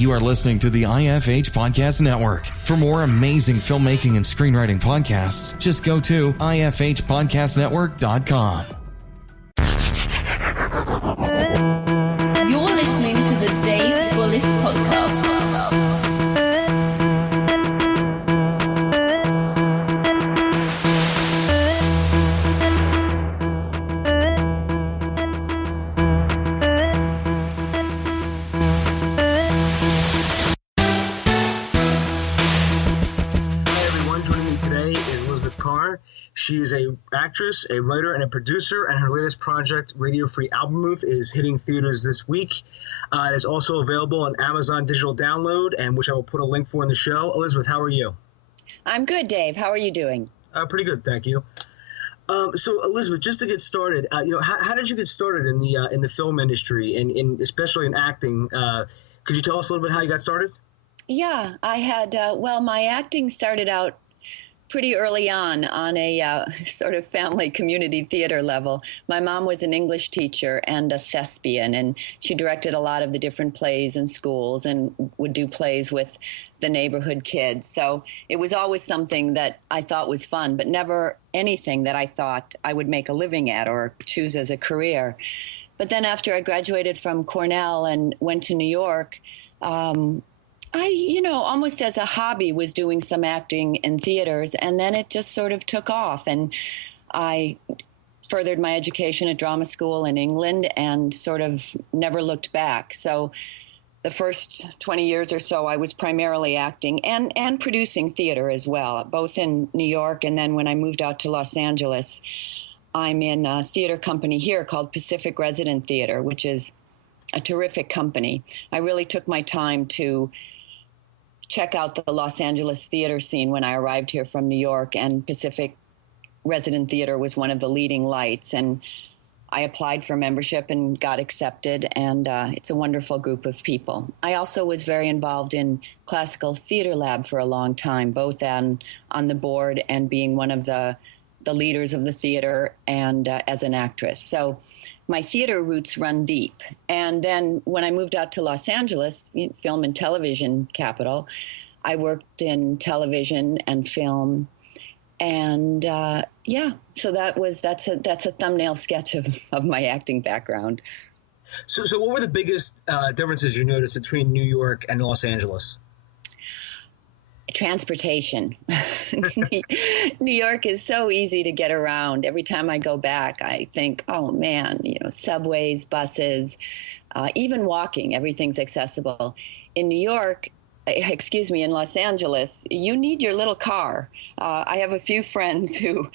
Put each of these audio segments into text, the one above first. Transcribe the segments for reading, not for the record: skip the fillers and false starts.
You are listening to the IFH Podcast Network. For more amazing filmmaking and screenwriting podcasts, just go to ifhpodcastnetwork.com. You're listening to the Dave Bullis Podcast. Karr. She is an actress, a writer, and a producer, and her latest project, Radio Free Albemuth, is hitting theaters this week. It is also available on Amazon Digital Download, and which I will put a link for in the show. Elizabeth, how are you? I'm good, Dave. How are you doing? Pretty good, thank you. So, Elizabeth, just to get started, how did you get started in the film industry, and especially in acting? Could you tell us a little bit how you got started? Yeah, I had. My acting started out pretty early on a sort of family community theater level. My mom was an English teacher and a thespian, and she directed a lot of the different plays in schools and would do plays with the neighborhood kids. So it was always something that I thought was fun, but never anything that I thought I would make a living at or choose as a career. But then after I graduated from Cornell and went to New York, I, almost as a hobby was doing some acting in theaters, and then it just sort of took off. And I furthered my education at drama school in England and sort of never looked back. So the first 20 years or so, I was primarily acting and producing theater as well, both in New York. And then when I moved out to Los Angeles, I'm in a theater company here called Pacific Resident Theater, which is a terrific company. I really took my time to check out the Los Angeles theater scene when I arrived here from New York, and Pacific Resident Theater was one of the leading lights. And I applied for membership and got accepted, and it's a wonderful group of people. I also was very involved in Classical Theater Lab for a long time, both on the board and being one of the leaders of the theater and as an actress. So my theater roots run deep. And then when I moved out to Los Angeles, film and television capital, I worked in television and film. And so that's a thumbnail sketch of my acting background. So what were the biggest differences you noticed between New York and Los Angeles? Transportation. New York is so easy to get around. Every time I go back, I think, oh man, subways, buses, even walking, everything's accessible. In in Los Angeles, you need your little car. I have a few friends who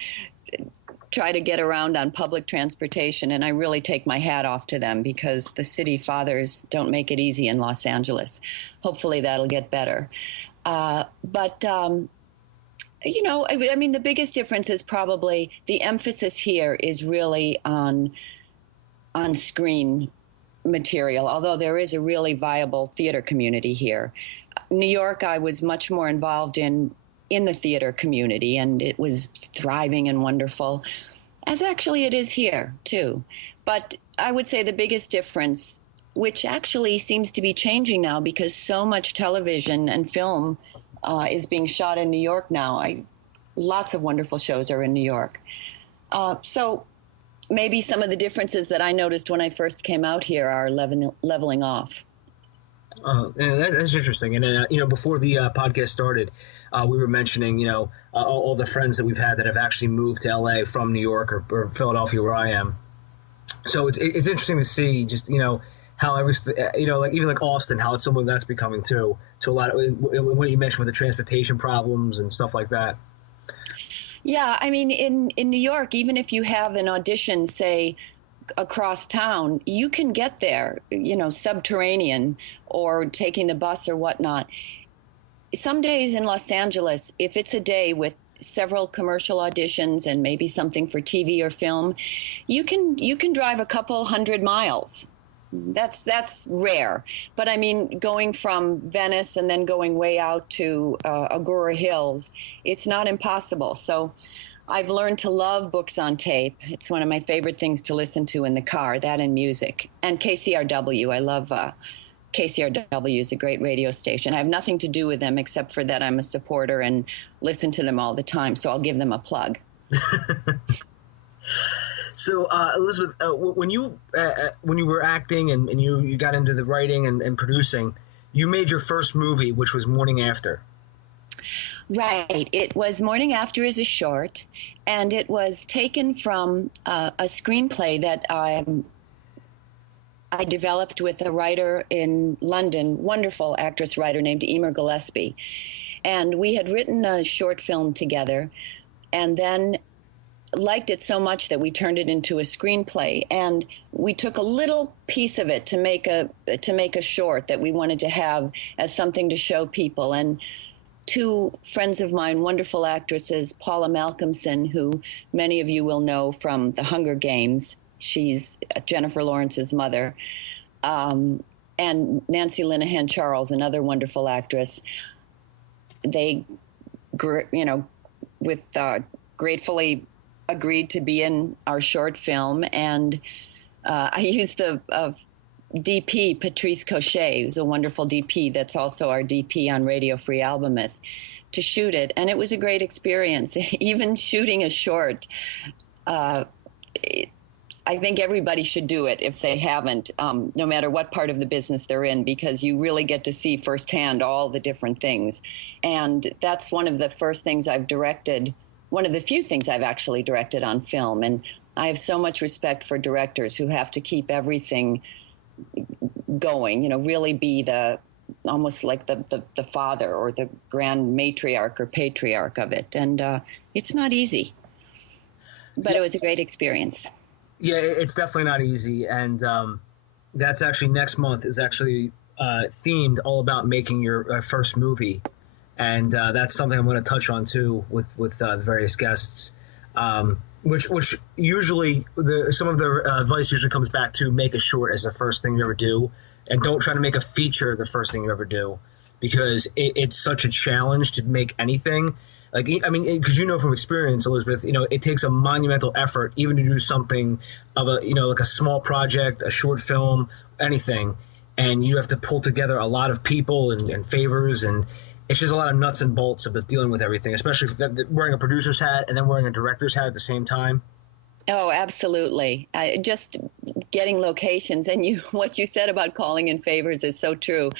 try to get around on public transportation, and I really take my hat off to them because the city fathers don't make it easy in Los Angeles. Hopefully that'll get better. The biggest difference is probably the emphasis here is really on screen material, although there is a really viable theater community here. New York, I was much more involved in the theater community, and it was thriving and wonderful, as actually it is here, too. But I would say the biggest difference, which actually seems to be changing now because so much television and film is being shot in New York now. Lots of wonderful shows are in New York. So maybe some of the differences that I noticed when I first came out here are leveling off. That's interesting. And, before the podcast started, we were mentioning, all the friends that we've had that have actually moved to LA from New York or Philadelphia, where I am. So it's interesting to see just, how everything, even like Austin, how it's something that's becoming to a lot of what you mentioned with the transportation problems and stuff like that. Yeah, I mean, in New York, even if you have an audition, say, across town, you can get there, subterranean or taking the bus or whatnot. Some days in Los Angeles, if it's a day with several commercial auditions and maybe something for TV or film, you can drive a couple 100 miles. That's rare. But I mean, going from Venice and then going way out to Agoura Hills, it's not impossible. So I've learned to love books on tape. It's one of my favorite things to listen to in the car, that and music. And KCRW. I love KCRW is a great radio station. I have nothing to do with them except for that I'm a supporter and listen to them all the time, so I'll give them a plug. So, Elizabeth, when you were acting and you got into the writing and producing, you made your first movie, which was Morning After. Right. It was Morning After is a short, and it was taken from a screenplay that I developed with a writer in London, wonderful actress-writer named Emer Gillespie. And we had written a short film together and then liked it so much that we turned it into a screenplay. And we took a little piece of it to make a short that we wanted to have as something to show people. And two friends of mine, wonderful actresses, Paula Malcolmson, who many of you will know from The Hunger Games. She's Jennifer Lawrence's mother. And Nancy Linehan Charles, another wonderful actress. They, gratefully agreed to be in our short film. And I used the DP, Patrice Cochet, who's a wonderful DP that's also our DP on Radio Free Albemuth, to shoot it. And it was a great experience. Even shooting a short, I think everybody should do it if they haven't, no matter what part of the business they're in, because you really get to see firsthand all the different things. And that's one of the first things I've directed, one of the few things I've actually directed on film. And I have so much respect for directors who have to keep everything going, really be almost like the father or the grand matriarch or patriarch of it. And it's not easy, but it was a great experience. Yeah, it's definitely not easy. And that's actually next month is actually themed all about making your first movie. And that's something I'm going to touch on too with the various guests. Which usually some of the advice usually comes back to make a short as the first thing you ever do, and don't try to make a feature the first thing you ever do, because it's such a challenge to make anything. Like, I mean, because from experience, Elizabeth, it takes a monumental effort even to do something of like a small project, a short film, anything, and you have to pull together a lot of people and favors, and it's just a lot of nuts and bolts of dealing with everything, especially wearing a producer's hat and then wearing a director's hat at the same time. Oh, absolutely. Just getting locations. And what you said about calling in favors is so true.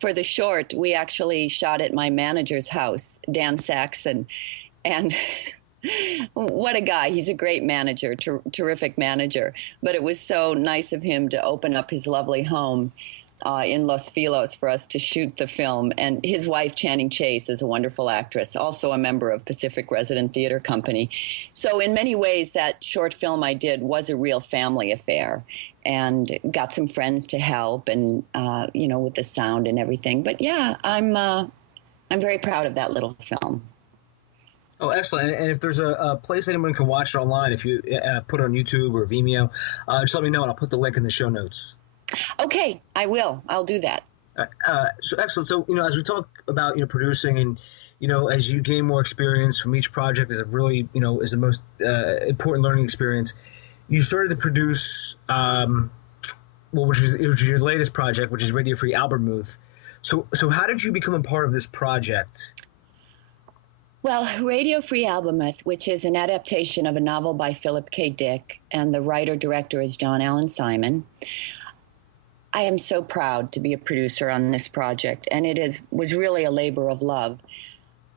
For the short, we actually shot at my manager's house, Dan Saxon. And what a guy. He's a great manager, terrific manager. But it was so nice of him to open up his lovely home in Los Feliz for us to shoot the film. And his wife, Channing Chase, is a wonderful actress, also a member of Pacific Resident Theater Company. So in many ways, that short film I did was a real family affair, and got some friends to help and, with the sound and everything. But yeah, I'm very proud of that little film. Oh, excellent. And if there's a place anyone can watch it online, if you put it on YouTube or Vimeo, just let me know and I'll put the link in the show notes. Okay, I will. I'll do that. So excellent. So, as we talk about, producing and, as you gain more experience from each project is a really, is the most important learning experience. You started to produce, which is your latest project, which is Radio Free Albemuth. So how did you become a part of this project? Well, Radio Free Albemuth, which is an adaptation of a novel by Phillip K. Dick, and the writer-director is John Allen Simon. I am so proud to be a producer on this project, and was really a labor of love.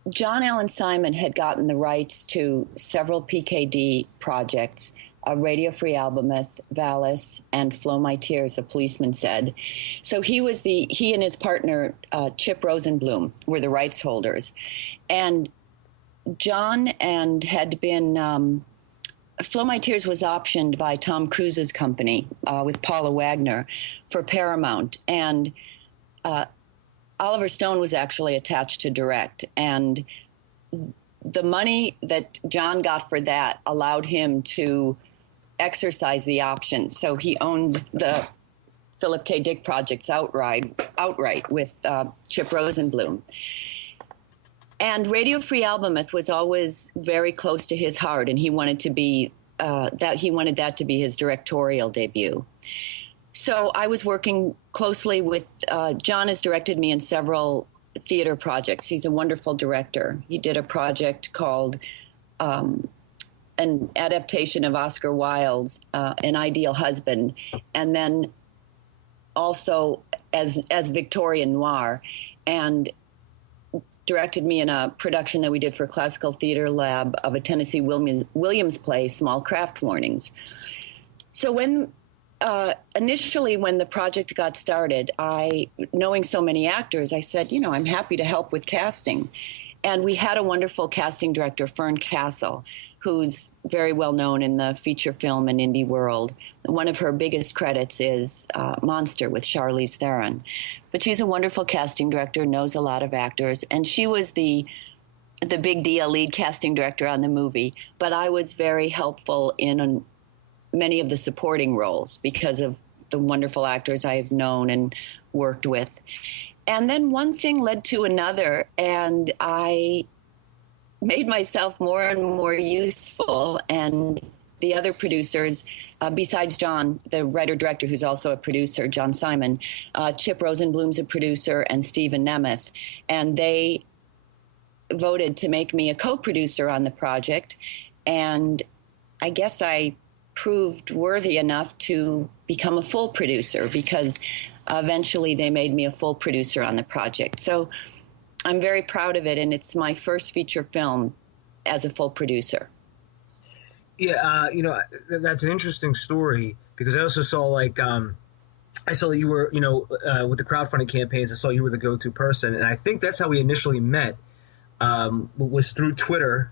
John Allen Simon had gotten the rights to several PKD projects, Radio Free Albemuth, Valis, and Flow My Tears, the policeman said. So he and his partner, Chip Rosenblum, were the rights holders. And John had been... Flow My Tears was optioned by Tom Cruise's company with Paula Wagner for Paramount. And Oliver Stone was actually attached to direct. And the money that John got for that allowed him to exercise the options. So he owned the Phillip K. Dick projects outright with Chip Rosenblum. And Radio Free Albemuth was always very close to his heart, and he wanted that to be his directorial debut. So I was working closely with, John has directed me in several theater projects. He's a wonderful director. He did a project called an adaptation of Oscar Wilde's An Ideal Husband, and then also as Victorian Noir, and directed me in a production that we did for Classical Theater Lab of a Tennessee Williams play, Small Craft Warnings. So when initially when the project got started, knowing so many actors, I said, I'm happy to help with casting. And we had a wonderful casting director, Fern Castle, who's very well known in the feature film and indie world. One of her biggest credits is Monster with Charlize Theron. But she's a wonderful casting director, knows a lot of actors, and she was the big deal lead casting director on the movie. But I was very helpful in many of the supporting roles because of the wonderful actors I have known and worked with. And then one thing led to another, and I made myself more and more useful. And the other producers, besides John, the writer-director who's also a producer, John Simon, Chip Rosenblum's a producer, and Stephen Nemeth. And they voted to make me a co-producer on the project. And I guess I proved worthy enough to become a full producer, because eventually they made me a full producer on the project. So I'm very proud of it, and it's my first feature film as a full producer. Yeah, that's an interesting story, because I also saw I saw that you were, with the crowdfunding campaigns, I saw you were the go-to person, and I think that's how we initially met, was through Twitter.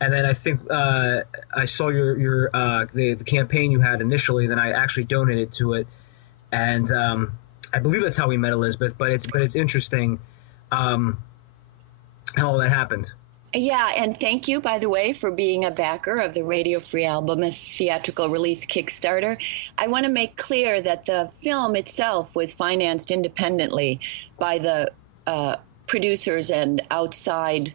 And then I think I saw the campaign you had initially, then I actually donated to it, and I believe that's how we met, Elizabeth. But it's interesting how all that happened. Yeah, and thank you, by the way, for being a backer of the Radio Free Albemuth theatrical release Kickstarter. I want to make clear that the film itself was financed independently by the producers and outside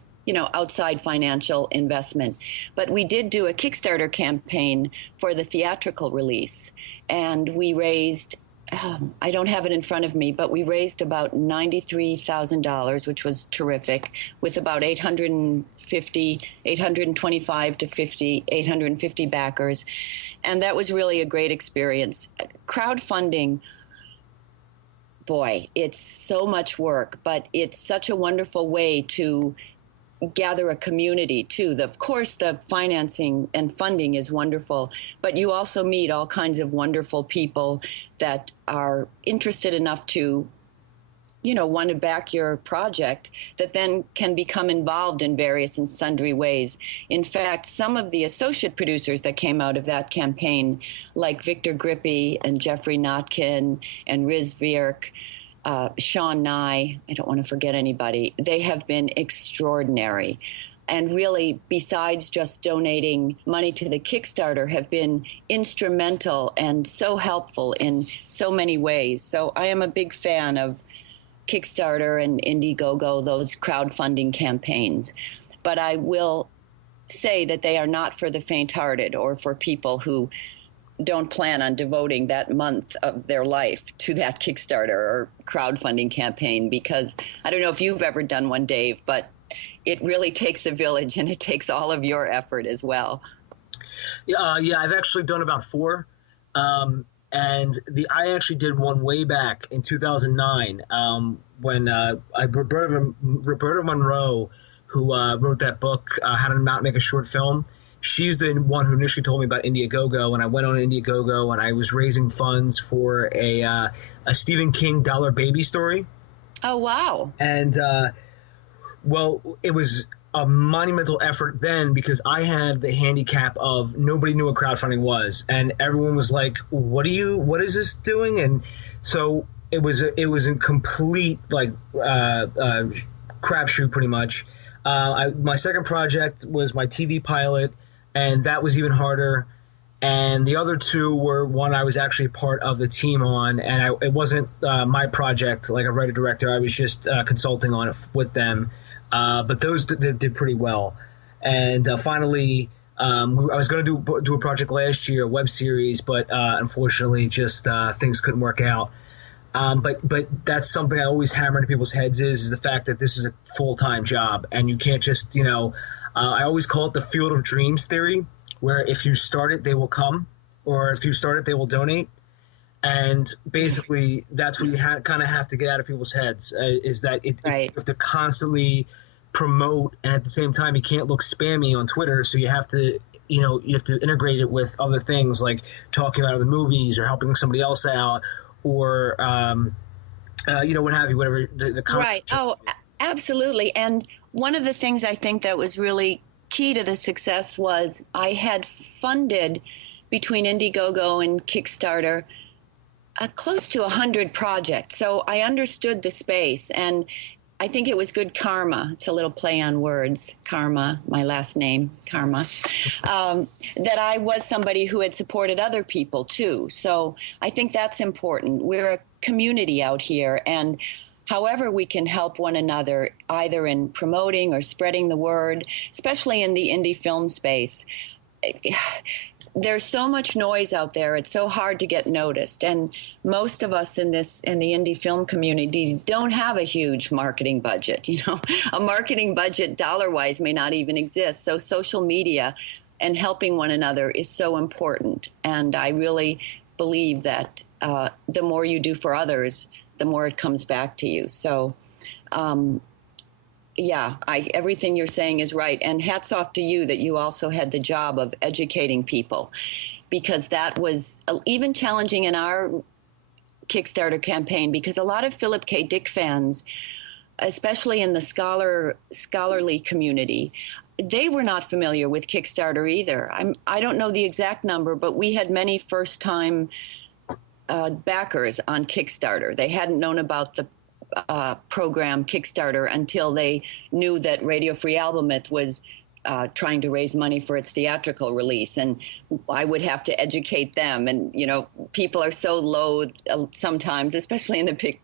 financial investment. But we did do a Kickstarter campaign for the theatrical release, and we raised, I don't have it in front of me, but we raised about $93,000, which was terrific, with about 850 backers. And that was really a great experience. Crowdfunding, boy, it's so much work, but it's such a wonderful way to gather a community too. Of course, the financing and funding is wonderful, but you also meet all kinds of wonderful people that are interested enough to, want to back your project, that then can become involved in various and sundry ways. In fact, some of the associate producers that came out of that campaign, like Victor Grippy and Jeffrey Notkin and Riz Virk, Sean Nye, I don't want to forget anybody, they have been extraordinary. And really, besides just donating money to the Kickstarter, have been instrumental and so helpful in so many ways. So I am a big fan of Kickstarter and Indiagogo, those crowdfunding campaigns. But I will say that they are not for the faint-hearted or for people who don't plan on devoting that month of their life to that Kickstarter or crowdfunding campaign, because I don't know if you've ever done one, Dave, but it really takes a village, and it takes all of your effort as well. Yeah, I've actually done about 4. And I actually did one way back in 2009 when Roberta Monroe, who wrote that book, How to Not Make a Short Film, she's the one who initially told me about Indiagogo, and I went on Indiagogo, and I was raising funds for a Stephen King Dollar Baby story. Oh, wow. And, it was a monumental effort then, because I had the handicap of nobody knew what crowdfunding was, and everyone was like, what is this doing? And so it was a complete crapshoot pretty much. My second project was my TV pilot, and that was even harder. And the other 2 were one I was actually a part of the team on, and it wasn't my project like a writer-director. I was just consulting on it with them. But those did pretty well. And finally, I was going to do a project last year, a web series, but unfortunately, just things couldn't work out. But that's something I always hammer into people's heads is the fact that this is a full-time job, and you can't just, I always call it the field of dreams theory, where if you start it, they will come, or if you start it, they will donate. And basically, that's what you kind of have to get out of people's heads, is that you have to constantly promote, and at the same time, you can't look spammy on Twitter, so you have to integrate it with other things like talking about other movies or helping somebody else out, or what have you, whatever the right. Oh, absolutely. And one of the things I think that was really key to the success was I had funded between Indiegogo and Kickstarter close to 100 projects. So I understood the space, and I think it was good karma. It's a little play on words, karma, my last name, karma, that I was somebody who had supported other people too. So I think that's important. We're a community out here, and however we can help one another, either in promoting or spreading the word, especially in the indie film space. There's so much noise out there. It's so hard to get noticed. And most of us in the indie film community don't have a huge marketing budget. A marketing budget dollar-wise may not even exist. So social media and helping one another is so important. And I really believe that the more you do for others, the more it comes back to you. So, everything you're saying is right. And hats off to you that you also had the job of educating people, because that was even challenging in our Kickstarter campaign, because a lot of Phillip K Dick fans, especially in the scholarly community, they were not familiar with Kickstarter either. I don't know the exact number, but we had many first-time backers on Kickstarter. They hadn't known about the program Kickstarter until they knew that Radio Free Albemuth was trying to raise money for its theatrical release, and I would have to educate them. And people are so loath sometimes, especially in the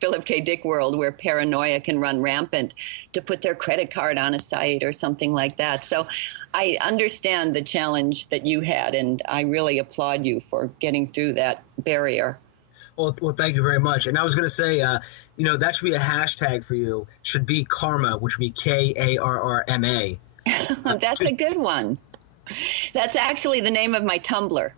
Phillip K Dick world, where paranoia can run rampant, to put their credit card on a site or something like that. So I understand the challenge that you had, and I really applaud you for getting through that barrier. Well, thank you very much. And I was going to say, that should be a hashtag for you. Should be karma, which would be KARRMA. That's a good one. That's actually the name of my Tumblr.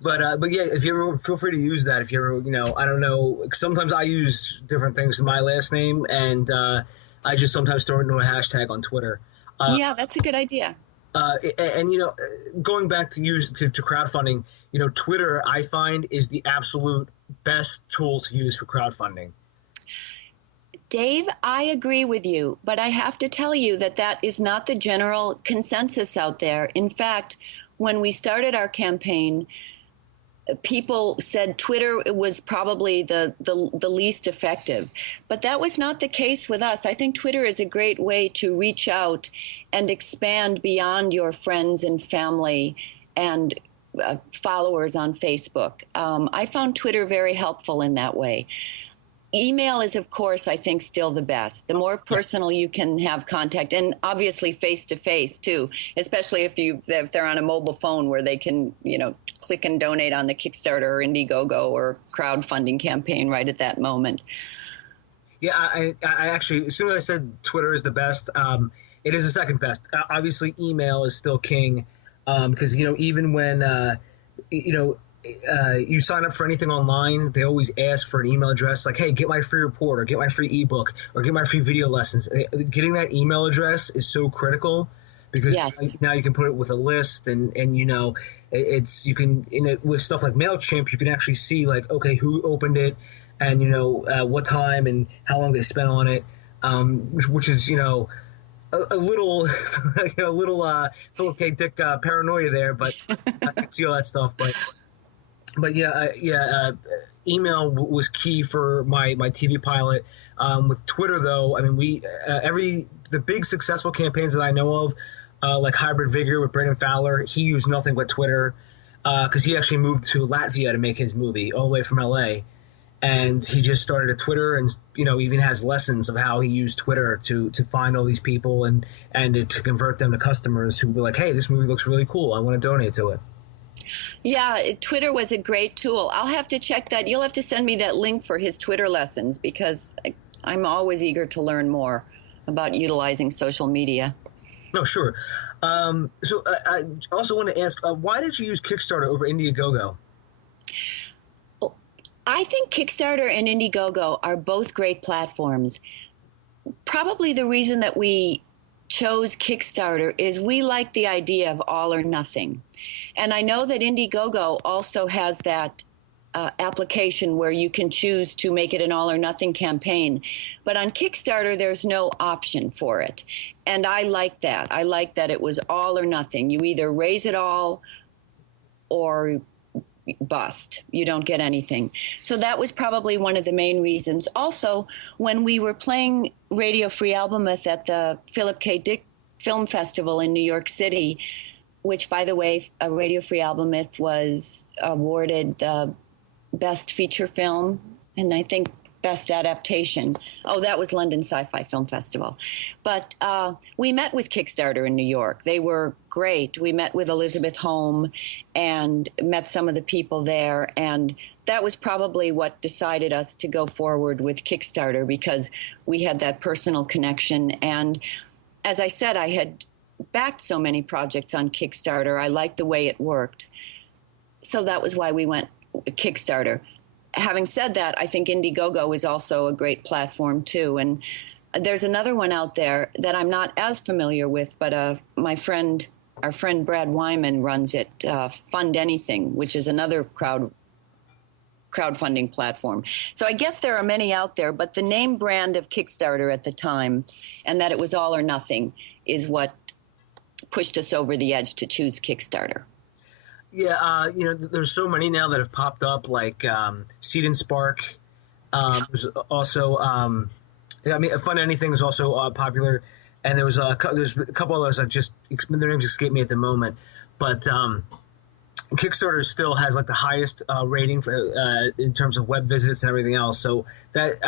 But yeah, if you ever feel free to use that. If you ever, I don't know. Sometimes I use different things in my last name, and I just sometimes throw it into a hashtag on Twitter. Yeah, that's a good idea. And going back to crowdfunding, Twitter, I find, is the absolute best tool to use for crowdfunding. Dave, I agree with you, but I have to tell you that is not the general consensus out there. In fact, when we started our campaign, people said Twitter was probably the least effective. But that was not the case with us. I think Twitter is a great way to reach out and expand beyond your friends and family and followers on Facebook. I found Twitter very helpful in that way. Email is, of course, I think still the best. The more personal you can have contact, and obviously face-to-face too, especially if they're on a mobile phone where they can, click and donate on the Kickstarter or Indiegogo or crowdfunding campaign right at that moment. Yeah, I actually, as soon as I said Twitter is the best, it is the second best. Obviously, email is still king, because, even when, you sign up for anything online, they always ask for an email address, like, hey, get my free report or get my free ebook or get my free video lessons. Getting that email address is so critical, because now you can put it with a list, and it's, you can, with stuff like MailChimp, you can actually see, like, okay, who opened it, and what time and how long they spent on it, which is a little Phillip K Dick paranoia there, but I can see all that stuff. But email was key for my TV pilot. With Twitter, though, I mean, the big successful campaigns that I know of, like Hybrid Vigor with Brandon Fowler, he used nothing but Twitter, because he actually moved to Latvia to make his movie all the way from LA. and he just started a Twitter, and even has lessons of how he used Twitter to find all these people and to convert them to customers who were like, hey, this movie looks really cool, I want to donate to it. Yeah, Twitter was a great tool. I'll have to check that. You'll have to send me that link for his Twitter lessons, because I'm always eager to learn more about utilizing social media. No, sure. So I also want to ask, why did you use Kickstarter over Indiegogo? I think Kickstarter and Indiegogo are both great platforms. Probably the reason that we chose Kickstarter is we like the idea of all or nothing. And I know that Indiegogo also has that application where you can choose to make it an all or nothing campaign. But on Kickstarter, there's no option for it. And I like that. I like that it was all or nothing. You either raise it all or bust. You don't get anything. So that was probably one of the main reasons. Also, when we were playing Radio Free Albemuth at the Phillip K Dick Film Festival in New York City, which, by the way, Radio Free Albemuth was awarded the Best Feature Film, and I think Best Adaptation. Oh, that was London Sci-Fi Film Festival. But we met with Kickstarter in New York. They were great. We met with Elizabeth Holm and met some of the people there, and that was probably what decided us to go forward with Kickstarter, because we had that personal connection. And as I said, I had backed so many projects on Kickstarter. I liked the way it worked. So that was why we went Kickstarter. Having said that, I think Indiegogo is also a great platform too. And there's another one out there that I'm not as familiar with, but our friend Brad Wyman runs it, Fund Anything, which is another crowdfunding platform. So I guess there are many out there, but the name brand of Kickstarter at the time, and that it was all or nothing, is what pushed us over the edge to choose Kickstarter. Yeah, there's so many now that have popped up, like Seed and Spark. There's also, Fund Anything is also popular, and there's a couple others that their names escape me at the moment, but Kickstarter still has like the highest rating for, in terms of web visits and everything else. So that,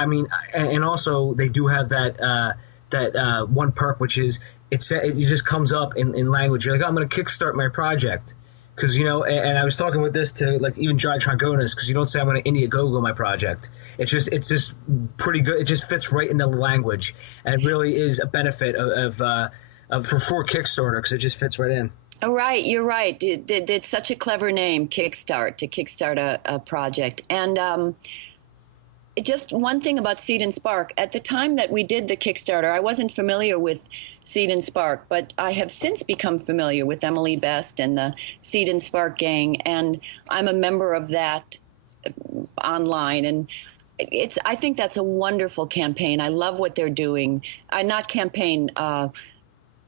and also they do have that one perk, which is it just comes up in language. You're like, oh, I'm going to kickstart my project. Because, and I was talking with this to like even Dry Trigonus, because you don't say I'm going to Indiagogo my project. It's just pretty good. It just fits right into the language, and it really is a benefit for Kickstarter, because it just fits right in. Oh, right, you're right. It's such a clever name, Kickstart, to kickstart a project. And just one thing about Seed and Spark. At the time that we did the Kickstarter, I wasn't familiar with Seed and Spark, but I have since become familiar with Emily Best and the Seed and Spark gang, and I'm a member of that online. And I think that's a wonderful campaign. I love what they're doing. Not campaign,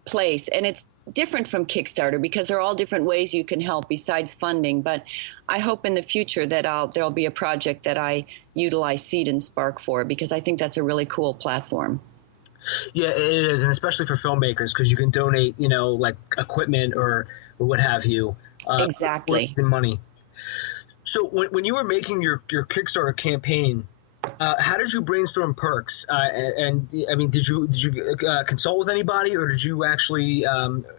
place. And it's different from Kickstarter because there are all different ways you can help besides funding. But I hope in the future that there'll be a project that I utilize Seed and Spark for, because I think that's a really cool platform. Yeah, it is, and especially for filmmakers, because you can donate, like equipment or what have you. Exactly. Money. So when you were making your Kickstarter campaign, how did you brainstorm perks? Did you consult with anybody, or did you actually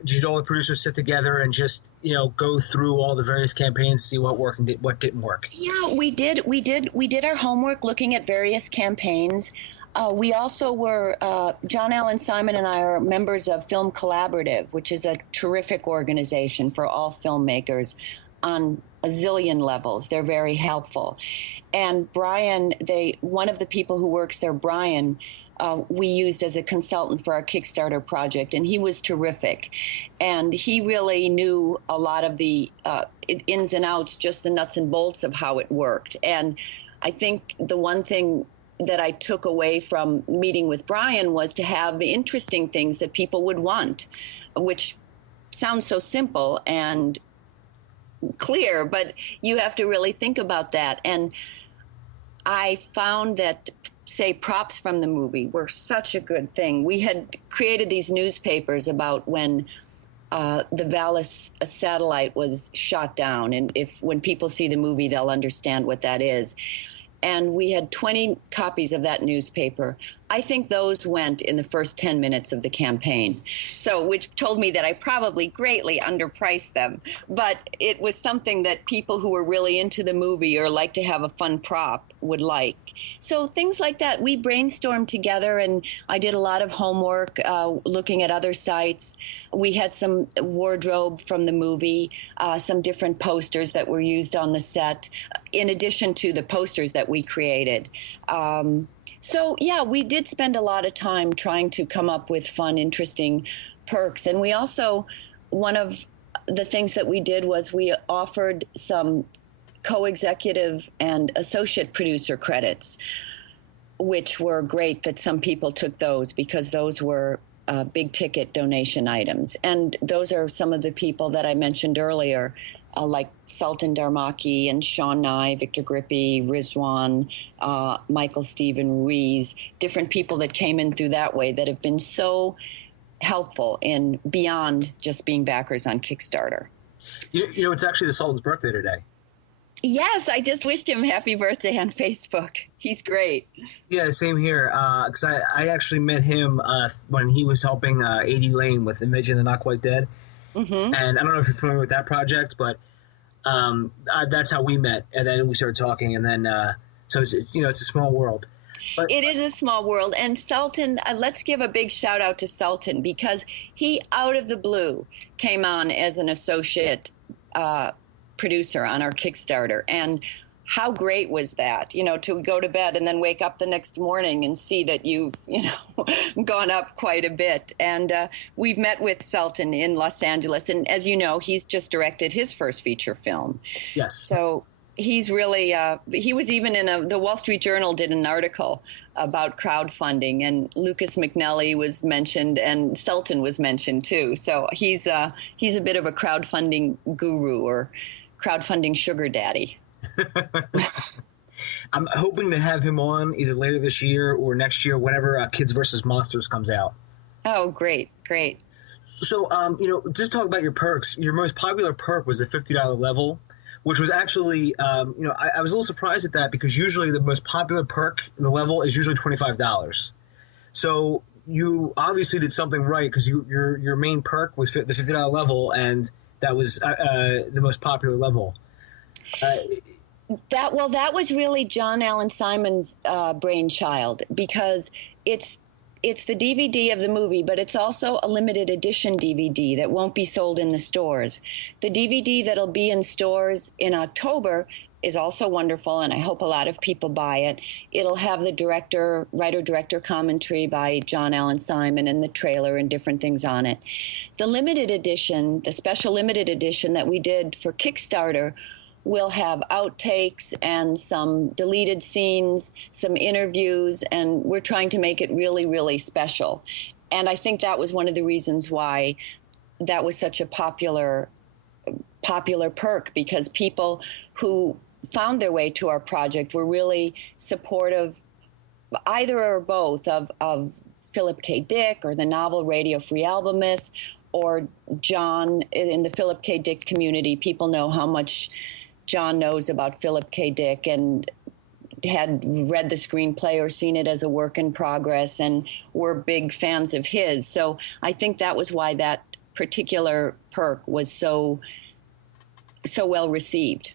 did all the producers sit together and just go through all the various campaigns, see what worked and what didn't work? Yeah, we did our homework looking at various campaigns. We also were, John Allen Simon and I are members of Film Collaborative, which is a terrific organization for all filmmakers on a zillion levels. They're very helpful. And Brian, one of the people who works there, Brian, we used as a consultant for our Kickstarter project, and he was terrific. And he really knew a lot of the ins and outs, just the nuts and bolts of how it worked. And I think the one thing that I took away from meeting with Brian was to have interesting things that people would want, which sounds so simple and clear, but you have to really think about that. And I found that, say, props from the movie were such a good thing. We had created these newspapers about when the Valis satellite was shot down, and when people see the movie, they'll understand what that is. and we had 20 copies of that newspaper. I think those went in the first 10 minutes of the campaign. So, which told me that I probably greatly underpriced them. But it was something that people who were really into the movie or like to have a fun prop would like. So things like that, we brainstormed together, and I did a lot of homework looking at other sites. We had some wardrobe from the movie, some different posters that were used on the set, in addition to the posters that we created. So, yeah, we did spend a lot of time trying to come up with fun, interesting perks. And we also, one of the things that we did was we offered some co-executive and associate producer credits, which were great that some people took those because those were big ticket donation items. And those are some of the people that I mentioned earlier, like Sultan Darmaki and Sean Nye, Victor Grippi, Rizwan, Michael Stephen Rees, different people that came in through that way that have been so helpful in beyond just being backers on Kickstarter. You know, it's actually the Sultan's birthday today. Yes, I just wished him happy birthday on Facebook. He's great. Yeah, same here. Because I actually met him when he was helping A.D. Lane with Image and the Not Quite Dead. Mm-hmm. And I don't know if you're familiar with that project, but that's how we met. And then we started talking, and then so it's a small world. But it is a small world. And Sultan, let's give a big shout out to Sultan, because he, out of the blue, came on as an associate producer on our Kickstarter. And how great was that, to go to bed and then wake up the next morning and see that you've, gone up quite a bit. And we've met with Sultan in Los Angeles. And as you know, he's just directed his first feature film. Yes. So he's really, he was even in the Wall Street Journal did an article about crowdfunding, and Lucas McNally was mentioned, and Sultan was mentioned too. So he's a bit of a crowdfunding guru, or crowdfunding sugar daddy. I'm hoping to have him on either later this year or next year, whenever Kids vs. Monsters comes out. Oh, great. So, just talk about your perks. Your most popular perk was the $50 level, which was actually, I was a little surprised at that, because usually the most popular perk, the level, is usually $25. So you obviously did something right, because your main perk was the $50 level, and that was the most popular level. That was really John Allen Simon's brainchild, because it's the DVD of the movie, but it's also a limited edition DVD that won't be sold in the stores. The DVD that'll be in stores in October is also wonderful, and I hope a lot of people buy it. It'll have the writer-director commentary by John Allen Simon, and the trailer and different things on it. The limited edition, the special limited edition that we did for Kickstarter, will have outtakes and some deleted scenes, some interviews, and we're trying to make it really, really special. And I think that was one of the reasons why that was such a popular perk, because people who found their way to our project were really supportive, either or both, of Phillip K. Dick or the novel Radio Free Albemuth, or John. In the Phillip K. Dick community, people know how much John knows about Phillip K. Dick and had read the screenplay or seen it as a work in progress, and were big fans of his. So I think that was why that particular perk was so well received.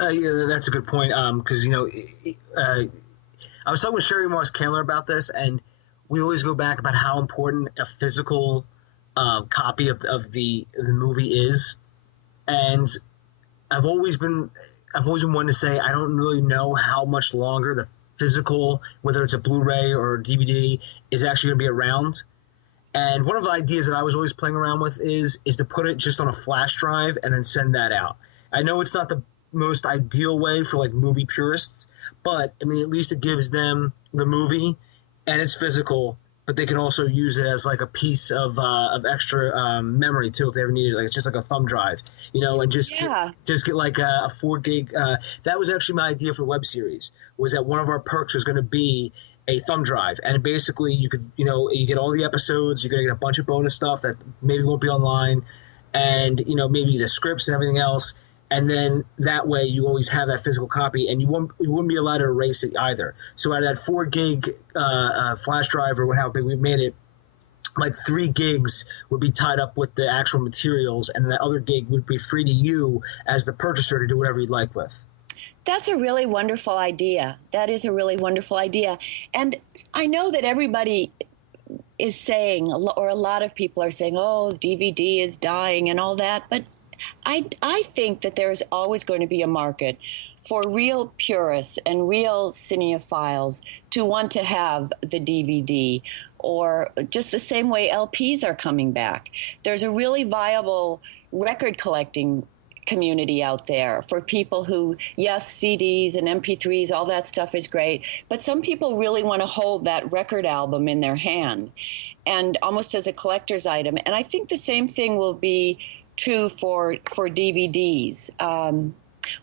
Yeah, that's a good point. Because I was talking with Sherry Morris Kaler about this, and we always go back about how important a physical copy of the movie is, and I've always been one to say I don't really know how much longer the physical, whether it's a Blu-ray or a DVD, is actually going to be around. And one of the ideas that I was always playing around with is to put it just on a flash drive and then send that out. I know it's not the most ideal way for like movie purists, but I mean, at least it gives them the movie and it's physical, but they can also use it as like a piece of extra memory too, if they ever need it. Like it's just like a thumb drive, and just get like a 4 gig. That was actually my idea for the web series, was that one of our perks was going to be a thumb drive, and basically you could, you get all the episodes, you're going to get a bunch of bonus stuff that maybe won't be online, and maybe the scripts and everything else. and then that way you always have that physical copy, and you wouldn't be allowed to erase it either. So out of that 4 gig flash drive or how big we made it, like 3 gigs would be tied up with the actual materials, and the other gig would be free to you as the purchaser to do whatever you'd like with. That's a really wonderful idea. That is a really wonderful idea. And I know that everybody is saying, or a lot of people are saying, oh, DVD is dying and all that. But I think that there's always going to be a market for real purists and real cinephiles to want to have the DVD, or just the same way LPs are coming back. There's a really viable record collecting community out there for people who, yes, CDs and MP3s, all that stuff is great, but some people really want to hold that record album in their hand and almost as a collector's item. And I think the same thing will be true for DVDs.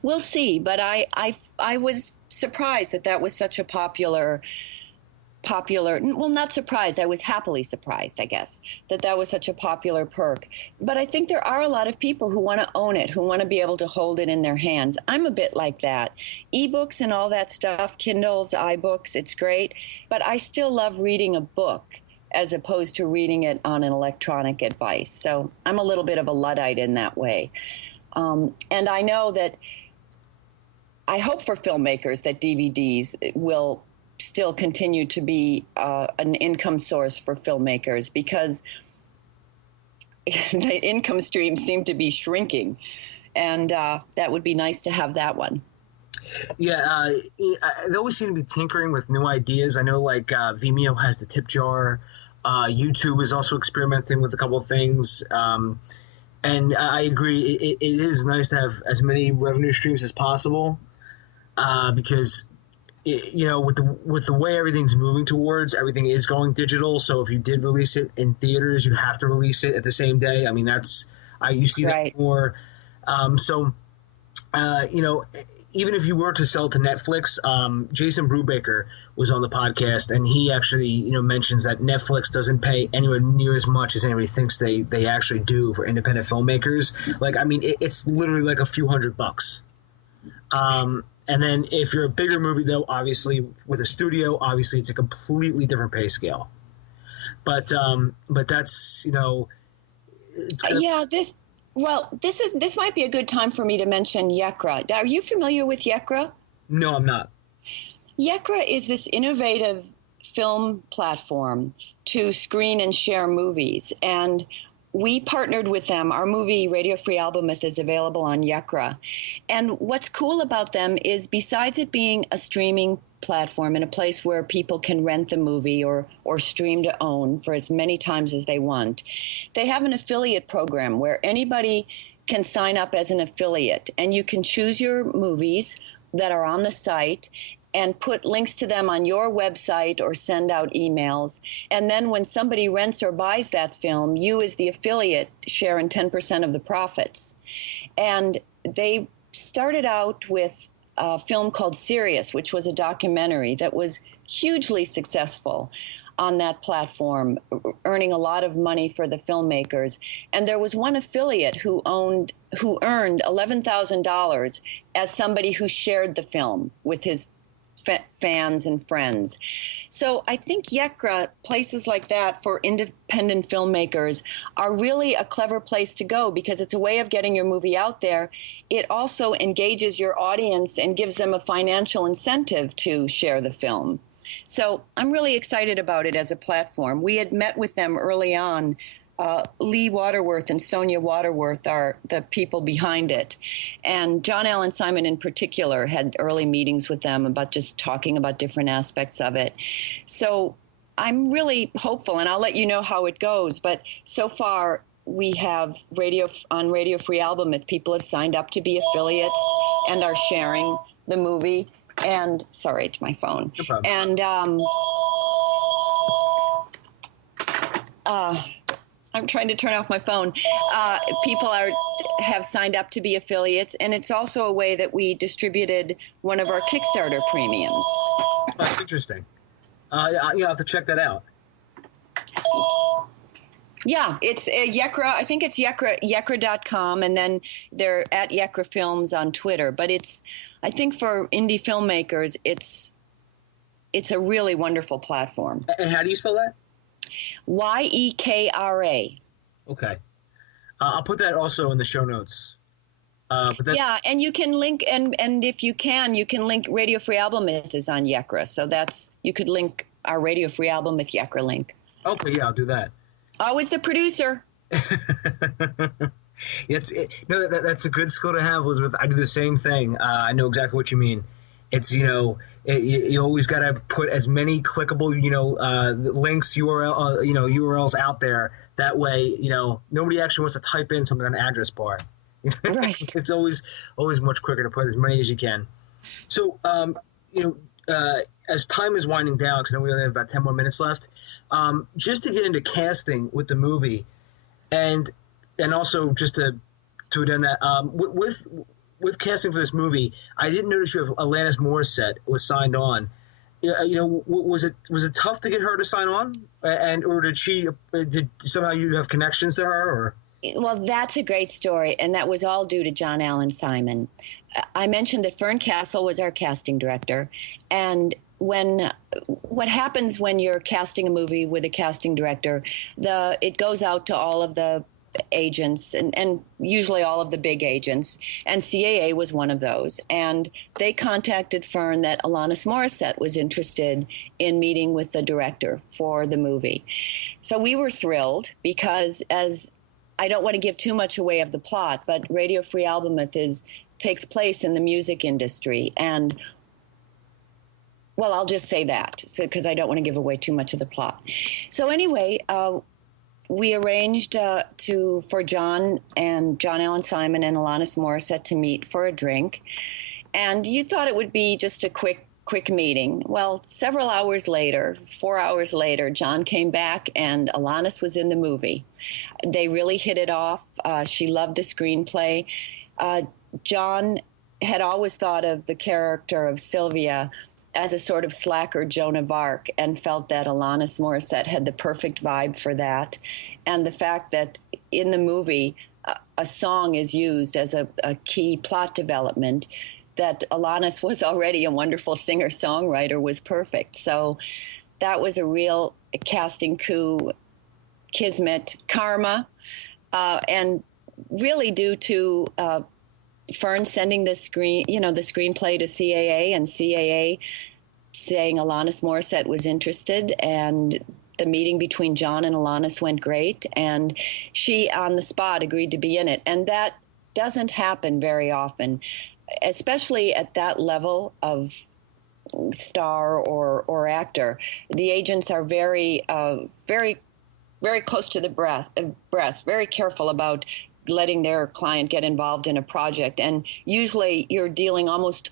We'll see, but I was surprised that was such a popular, well, not surprised. I was happily surprised, I guess, that was such a popular perk. But I think there are a lot of people who want to own it, who want to be able to hold it in their hands. I'm a bit like that. Ebooks and all that stuff, Kindles, iBooks, it's great. But I still love reading a book as opposed to reading it on an electronic device. So I'm a little bit of a Luddite in that way. And I know that I hope for filmmakers that DVDs will still continue to be an income source for filmmakers, because the income streams seem to be shrinking, and that would be nice to have that one. Yeah, they always seem to be tinkering with new ideas. I know, like Vimeo has the tip jar. YouTube is also experimenting with a couple of things. And I agree, it is nice to have as many revenue streams as possible, because with the way everything's moving towards, everything is going digital. So if you did release it in theaters, you have to release it at the same day. I mean, you see right. that more. Even if you were to sell to Netflix, Jason Brubaker was on the podcast, and he actually, mentions that Netflix doesn't pay anywhere near as much as anybody thinks they actually do for independent filmmakers. Like, I mean, it's literally like a few $100. And then if you're a bigger movie, though, obviously with a studio, obviously it's a completely different pay scale. But that's, this might be a good time for me to mention Yekra. Are you familiar with Yekra? No, I'm not. Yekra is this innovative film platform to screen and share movies, and we partnered with them. Our movie, Radio Free Albemuth, is available on Yekra. And what's cool about them is, besides it being a streaming platform and a place where people can rent the movie or stream to own for as many times as they want, they have an affiliate program where anybody can sign up as an affiliate, and you can choose your movies that are on the site and put links to them on your website or send out emails. And then when somebody rents or buys that film, you as the affiliate share in 10% of the profits. And they started out with a film called Sirius, which was a documentary that was hugely successful on that platform, earning a lot of money for the filmmakers. And there was one affiliate who earned $11,000 as somebody who shared the film with his fans and friends. So I think Yekra, places like that for independent filmmakers, are really a clever place to go, because it's a way of getting your movie out there. It also engages your audience and gives them a financial incentive to share the film. So I'm really excited about it as a platform. We had met with them early on. Lee Waterworth and Sonia Waterworth are the people behind it. And John Allen Simon in particular had early meetings with them about just talking about different aspects of it. So I'm really hopeful, and I'll let you know how it goes. But so far, we have Radio Free Albemuth, people have signed up to be affiliates and are sharing the movie. And sorry, it's my phone. No problem. And I'm trying to turn off my phone. People have signed up to be affiliates, and it's also a way that we distributed one of our Kickstarter premiums. Oh, interesting. I'll have to check that out. Yeah, it's Yekra. I think it's Yekra.com, and then they're at Yekra Films on Twitter. But I think for indie filmmakers, it's a really wonderful platform. And how do you spell that? Yekra. Okay. I'll put that also in the show notes. Yeah, and you can link, and if you can link Radio Free Albemuth is on Yekra. So you could link our Radio Free Albemuth Yekra link. Okay, yeah, I'll do that. Always the producer. That's a good skill to have, Elizabeth. I do the same thing. I know exactly what you mean. It's, you always got to put as many clickable, links, URLs out there. That way, nobody actually wants to type in something on an address bar. Right. It's always much quicker to put as many as you can. So, as time is winding down, because I know we only have about 10 more minutes left, just to get into casting with the movie, and also just to attend that, with casting for this movie, I didn't notice you have Alanis Morissette was signed on. Was it tough to get her to sign on, or did somehow you have connections to her, or? Well, that's a great story, and that was all due to John Allen Simon. I mentioned that Fern Castle was our casting director, and what happens when you're casting a movie with a casting director, it goes out to all of the agents and usually all of the big agents, and CAA was one of those. And they contacted Fern that Alanis Morissette was interested in meeting with the director for the movie. So we were thrilled because, as I don't want to give too much away of the plot, but Radio Free Albemuth takes place in the music industry, and well, I'll just say that because I don't want to give away too much of the plot. So anyway, we arranged for John Allen Simon and Alanis Morissette to meet for a drink, and you thought it would be just a quick meeting. Well, several hours later, 4 hours later, John came back and Alanis was in the movie. They really hit it off. She loved the screenplay. John had always thought of the character of Sylvia as a sort of slacker Joan of Arc, and felt that Alanis Morissette had the perfect vibe for that. And the fact that in the movie a song is used as a key plot development, that Alanis was already a wonderful singer-songwriter, was perfect. So that was a real casting coup, kismet, karma, and really due to Fern sending the screenplay to CAA, and CAA saying Alanis Morissette was interested, and the meeting between John and Alanis went great, and she on the spot agreed to be in it. And that doesn't happen very often, especially at that level of star or actor. The agents are very, very, very close to the breast, very careful about letting their client get involved in a project. And usually you're dealing almost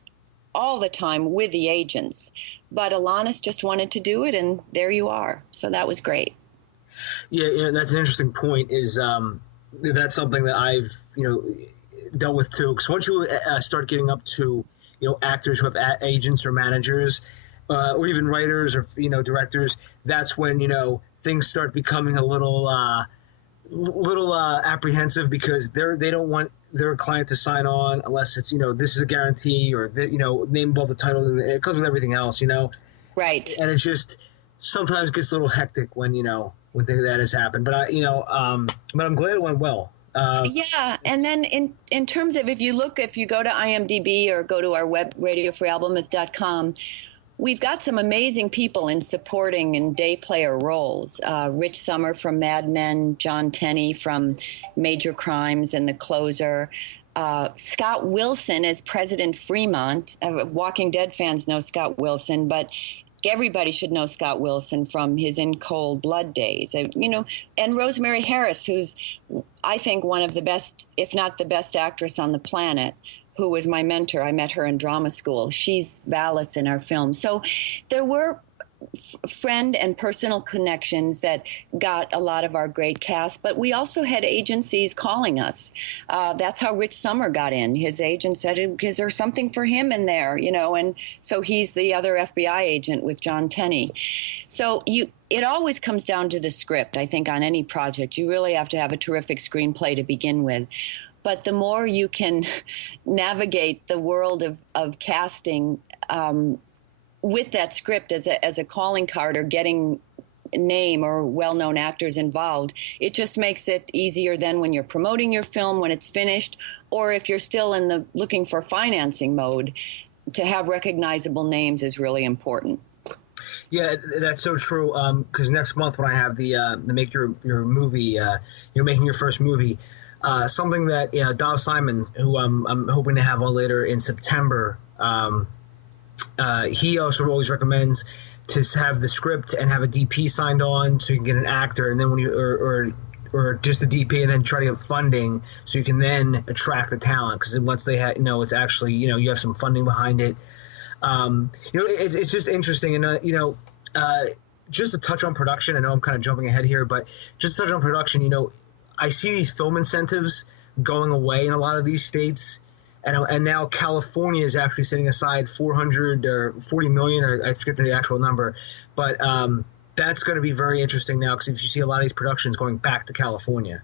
all the time with the agents. But Alanis just wanted to do it, and there you are. So that was great. Yeah, that's an interesting point. Is that's something that I've dealt with too. Because once you start getting up to actors who have agents or managers, or even writers or directors, that's when things start becoming a little apprehensive, because they don't want their client to sign on unless it's this is a guarantee, or name above the title, and it comes with everything else, Right. And it just sometimes gets a little hectic when that has happened. But but I'm glad it went well. Yeah, and then in terms of if you go to IMDb or go to our web, radiofreealbemuth.com, we've got some amazing people in supporting and day player roles. Rich Sommer from Mad Men, John Tenney from Major Crimes and The Closer, Scott Wilson as President Fremont. Walking Dead fans know Scott Wilson, but everybody should know Scott Wilson from his In Cold Blood days, and Rosemary Harris, who's, I think, one of the best, if not the best actress on the planet, who was my mentor. I met her in drama school. She's Valis in our film. So there were friend and personal connections that got a lot of our great cast, but we also had agencies calling us. That's how Rich Sommer got in. His agent said, "Is there something for him in there?" And so he's the other FBI agent with John Tenney. So it always comes down to the script. I think on any project, you really have to have a terrific screenplay to begin with. But the more you can navigate the world of casting with that script as a calling card, or getting name or well-known actors involved, it just makes it easier then when you're promoting your film when it's finished, or if you're still in the looking for financing mode, to have recognizable names is really important. Yeah, that's so true. Because next month when I have the Make Your Movie, you're making your first movie, something that Dov Simon, who I'm hoping to have on later in September, he also always recommends to have the script and have a DP signed on so you can get an actor, and then when you or just the DP, and then try to get funding so you can then attract the talent, because once they it's actually you have some funding behind it. It's just interesting, and just to touch on production. I know I'm kind of jumping ahead here, but just to touch on production. I see these film incentives going away in a lot of these states. And now California is actually setting aside 400 or 40 million, or I forget the actual number, but that's going to be very interesting now, because if you see a lot of these productions going back to California.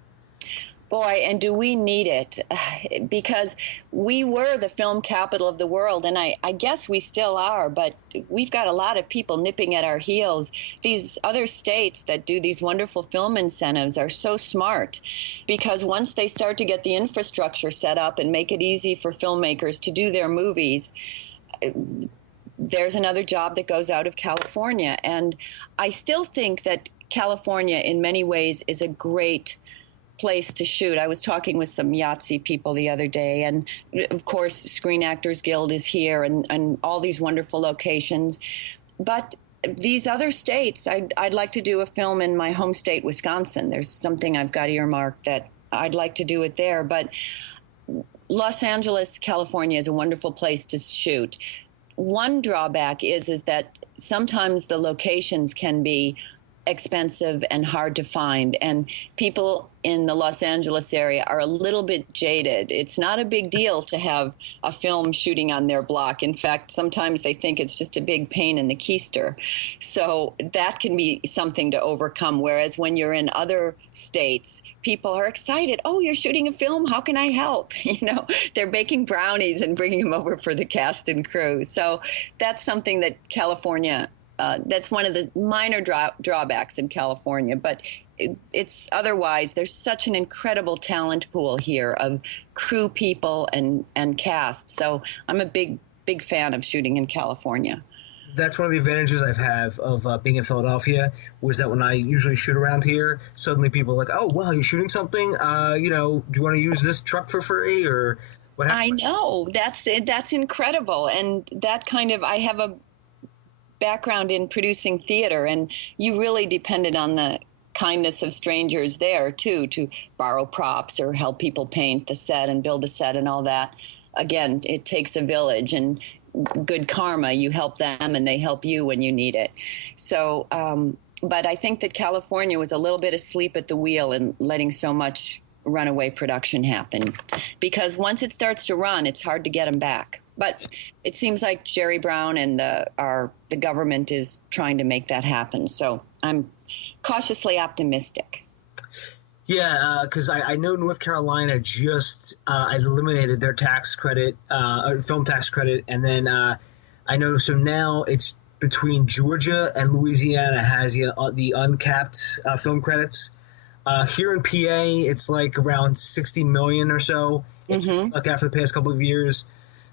Boy, and do we need it, because we were the film capital of the world, and I guess we still are, but we've got a lot of people nipping at our heels. These other states that do these wonderful film incentives are so smart, because once they start to get the infrastructure set up and make it easy for filmmakers to do their movies, there's another job that goes out of California. And I still think that California in many ways is a great place to shoot. I was talking with some Yahtzee people the other day, and of course Screen Actors Guild is here, and all these wonderful locations. But these other states, I'd like to do a film in my home state, Wisconsin. There's something I've got earmarked that I'd like to do it there. But Los Angeles, California is a wonderful place to shoot. One drawback is that sometimes the locations can be expensive and hard to find, and people in the Los Angeles area are a little bit jaded. It's not a big deal to have a film shooting on their block. In fact, sometimes they think it's just a big pain in the keister. So that can be something to overcome, whereas when you're in other states, people are excited. "Oh, you're shooting a film? How can I help?" They're baking brownies and bringing them over for the cast and crew. So that's something that California that's one of the minor drawbacks in California, but it's otherwise there's such an incredible talent pool here of crew people and cast. So I'm a big fan of shooting in California. That's one of the advantages I've had of being in Philadelphia, was that when I usually shoot around here, suddenly people are like, "Oh, wow, you're shooting something? Do you want to use this truck for free?" Or what happened? I know, that's incredible, and that kind of, I have a background in producing theater, and you really depended on the kindness of strangers there too, to borrow props or help people paint the set and build the set and all that. Again, it takes a village, and good karma. You help them and they help you when you need it. So, but I think that California was a little bit asleep at the wheel in letting so much runaway production happen, because once it starts to run, it's hard to get them back. But it seems like Jerry Brown and the government is trying to make that happen. So I'm cautiously optimistic. Yeah, because I know North Carolina just eliminated their tax credit, film tax credit, and then I know so now it's between Georgia and Louisiana has the uncapped film credits. Here in PA, it's like around 60 million or so. It's been stuck after the past couple of years.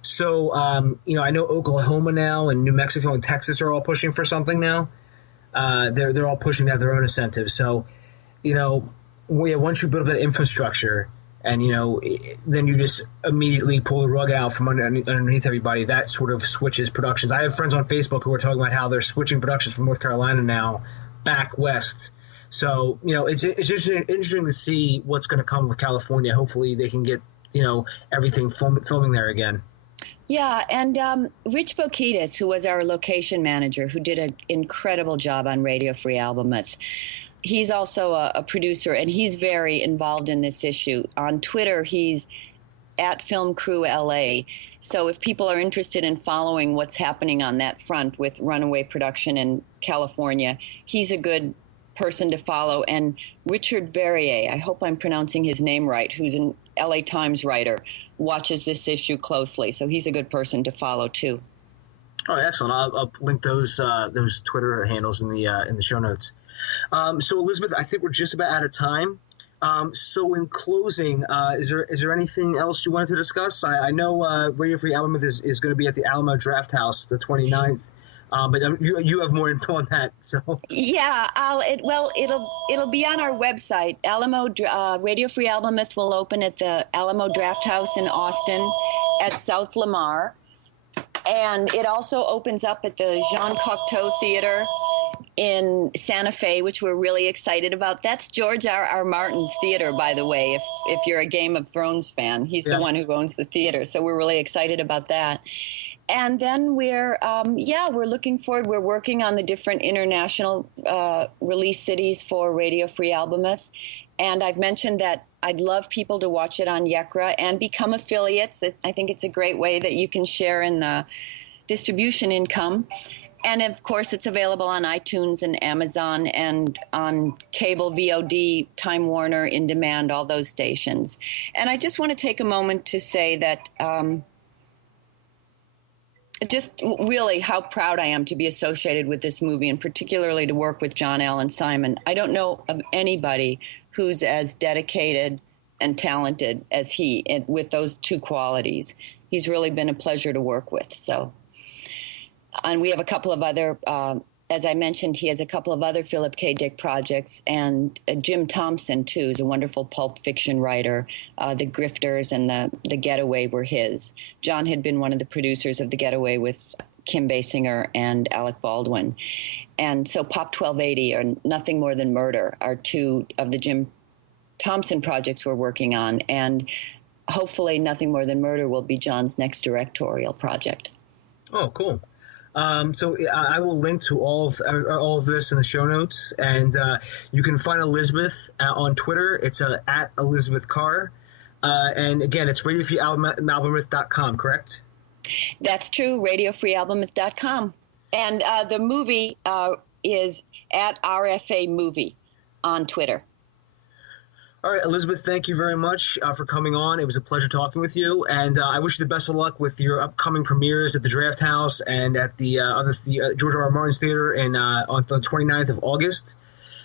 So, I know Oklahoma now and New Mexico and Texas are all pushing for something now. They're all pushing to have their own incentives. So, once you build up that infrastructure and, then you just immediately pull the rug out from underneath everybody, that sort of switches productions. I have friends on Facebook who are talking about how they're switching productions from North Carolina now back west. So, it's just interesting to see what's going to come with California. Hopefully they can get, everything filming there again. Yeah, and Rich Bokitas, who was our location manager, who did an incredible job on Radio Free Albemuth. He's also a producer, and he's very involved in this issue. On Twitter, he's at Film Crew LA. So if people are interested in following what's happening on that front with Runaway Production in California, he's a good person to follow. And Richard Verrier, I hope I'm pronouncing his name right, who's an LA Times writer, watches this issue closely. So he's a good person to follow too. Oh, excellent! I'll link those Twitter handles in the show notes. So Elizabeth, I think we're just about out of time. So in closing, is there anything else you wanted to discuss? I know Radio Free Albemuth is going to be at the Alamo Draft House the 29th, but you have more info on that. So yeah, it'll be on our website. Radio Free Albemuth will open at the Alamo Draft House in Austin at South Lamar, and it also opens up at the Jean Cocteau Theater in Santa Fe, which we're really excited about. That's George R.R. Martin's theater, by the way, if you're a Game of Thrones fan. He's the one who owns the theater, so we're really excited about that. And then we're looking forward. We're working on the different international release cities for Radio Free Albemuth. And I've mentioned that I'd love people to watch it on Yekra and become affiliates. I think it's a great way that you can share in the distribution income. And, of course, it's available on iTunes and Amazon and on cable, VOD, Time Warner, In Demand, all those stations. And I just want to take a moment to say that just really how proud I am to be associated with this movie, and particularly to work with John Allen Simon. I don't know of anybody who's as dedicated and talented as he, with those two qualities. He's really been a pleasure to work with, so... And we have a couple of other, as I mentioned, he has a couple of other Phillip K Dick projects, and Jim Thompson, too, is a wonderful pulp fiction writer. The Grifters and the Getaway were his. John had been one of the producers of The Getaway with Kim Basinger and Alec Baldwin. And so Pop 1280 or Nothing More Than Murder are two of the Jim Thompson projects we're working on. And hopefully Nothing More Than Murder will be John's next directorial project. Oh, cool. So I will link to all of this in the show notes, and you can find Elizabeth on Twitter. It's at Elizabeth Karr, and again, it's radiofreealbemuth.com, correct? That's true, radiofreealbemuth.com. And the movie is at RFA Movie on Twitter. All right, Elizabeth, thank you very much for coming on. It was a pleasure talking with you, and I wish you the best of luck with your upcoming premieres at the Draft House and at the George R.R. Martin's Theater on the 29th of August.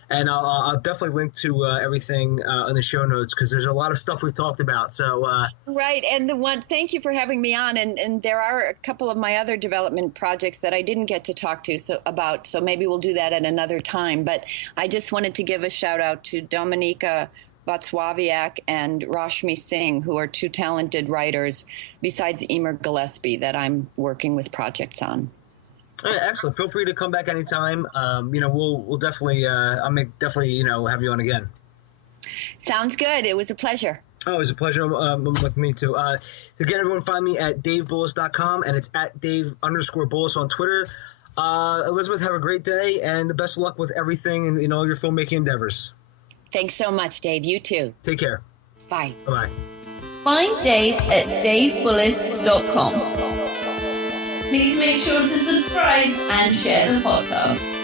And I'll definitely link to everything in the show notes, because there's a lot of stuff we've talked about. So right, and thank you for having me on. And there are a couple of my other development projects that I didn't get to talk to about, so maybe we'll do that at another time. But I just wanted to give a shout out to Dominika Vatswaviak and Rashmi Singh, who are two talented writers besides Emer Gillespie that I'm working with projects on. Excellent. Feel free to come back anytime. We'll definitely definitely have you on again. Sounds good. It was a pleasure. Oh, it was a pleasure with me too. Again, everyone find me at davebullis.com, and it's at Dave_Bullis on Twitter. Elizabeth, have a great day, and the best of luck with everything in all your filmmaking endeavors. Thanks so much, Dave. You too. Take care. Bye. Bye-bye. Find Dave at davebullis.com. Please make sure to subscribe and share the podcast.